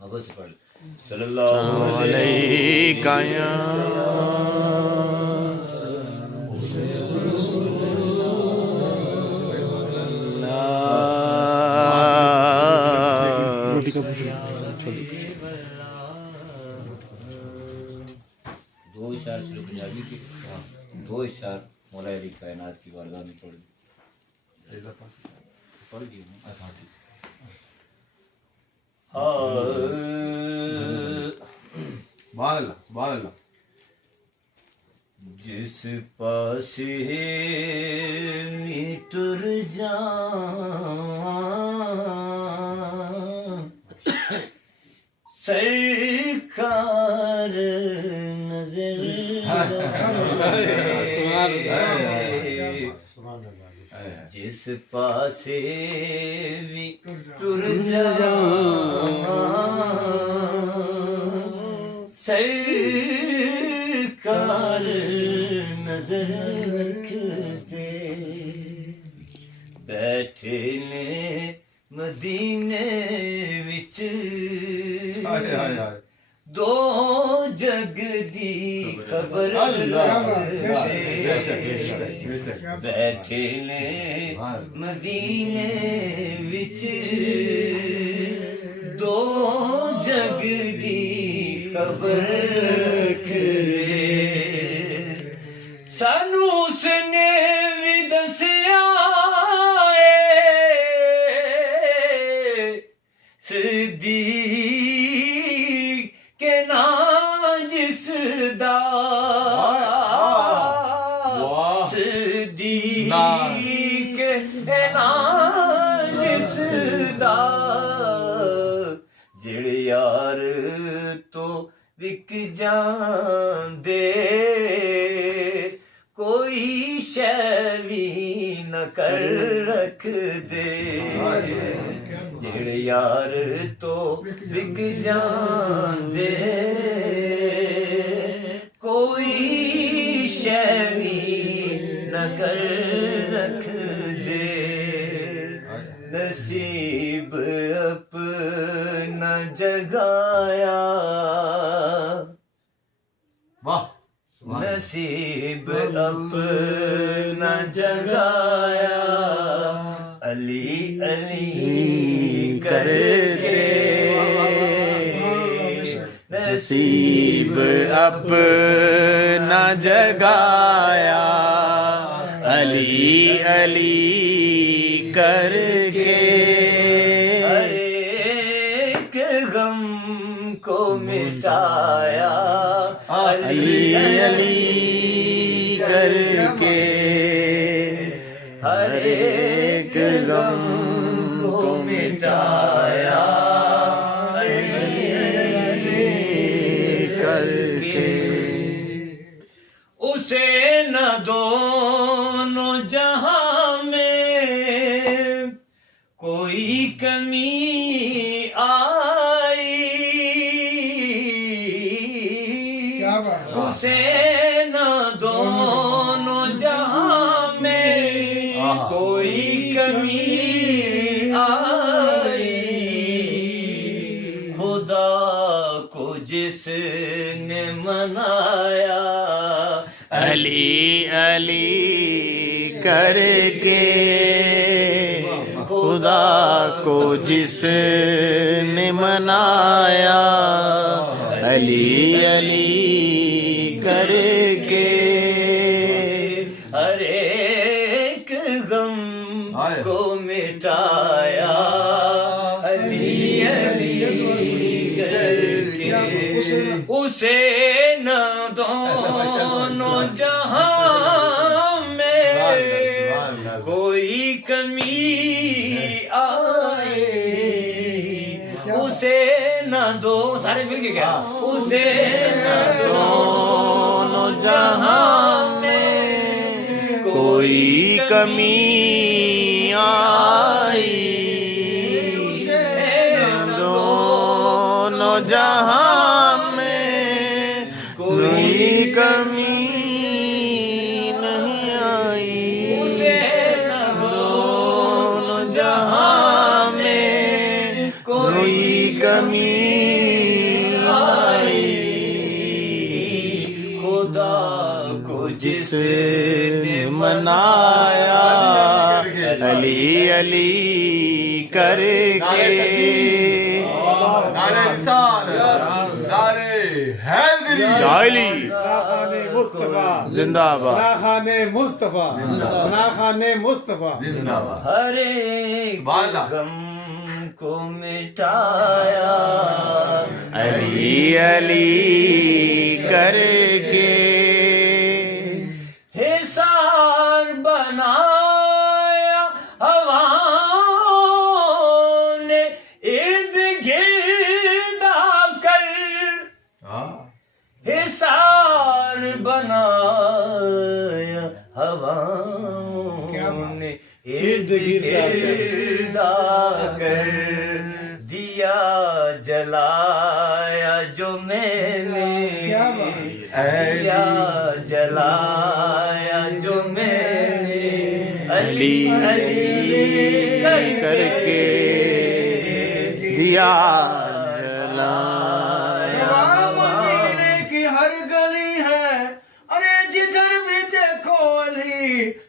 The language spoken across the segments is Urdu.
محبت سے پڑھ صلی اللہ علیہ دو اشعار صرف پنجابی کے، دو اشعار مولا علی کائنات کی بارگاہ میں پڑھ دی سبحان اللہ سبحان اللہ. جس پاس ٹر جاواں سرکار نظر جس پاسے بھی ٹر جاواں سرکار نظر رکھتے بیٹھے نے مدینے وچ دو جگ دی خبر بیٹھے نے مدینے وچ دو جگ دی خبر سانو اس نے بھی دسیا صدیق کے نام جس دا صدیق کے نام جس دا جڑ یار تو وک جاندے کوئی شے وی نہ کر رکھ دے جڑ یار تو وک جاندے کوئی شے وی نہ کر رکھ دے نصیب اپنا جگایا واہ نصیب اپنا جگایا علی علی کر کے نصیب اپنا جگایا علی علی کر کے ہر ایک غم کو مٹایا علی علی کر کے ہر ایک غم کو مٹایا علی علی کر کے اسے نہ دونوں جہاں میں کوئی کمی آئی اسے نہ دونوں جہاں میں کوئی کمی آئی خدا کو جس نے منایا علی علی کر کے خدا کو جس نے منایا علی علی کر کے ہر ایک غم کو مٹایا علی علی کر کے اسے نہ دونوں جہاں میں کوئی کمی آئے اسے نہ دو سارے مل کے کیا اسے نہ دونوں جہاں میں کوئی کمی آئی دونوں جہاں میں کوئی کمی نہیں آئی دونوں جہاں میں کوئی کمی نے منایا علی علی کر کے نعرہ رسالت، نعرہ حیدری، علی خان مصطفیٰ زندہ باد خان مصطفیٰ خان مصطفیٰ زندہ باد۔ ہر ایک سبحان اللہ۔ غم کو مٹایا علی علی کر کے حصار بنایا ہواؤں نے ارد گرد آ کر حصار بنایا ہواؤں نے ارد گرد آ کر دیا جلایا جو میں نے دیا جلایا جو میں نے علی علی کر کے دیا جلایا مدینے کی ہر گلی ہے ارے جدھر بھی دیکھو علی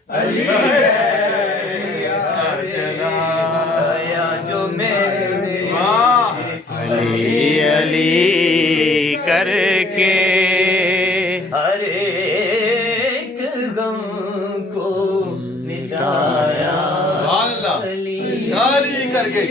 علی جلایا جو میں نے علی علی کر کے ہر ایک غم کو مٹایا سبحان اللہ، علی علی کر کے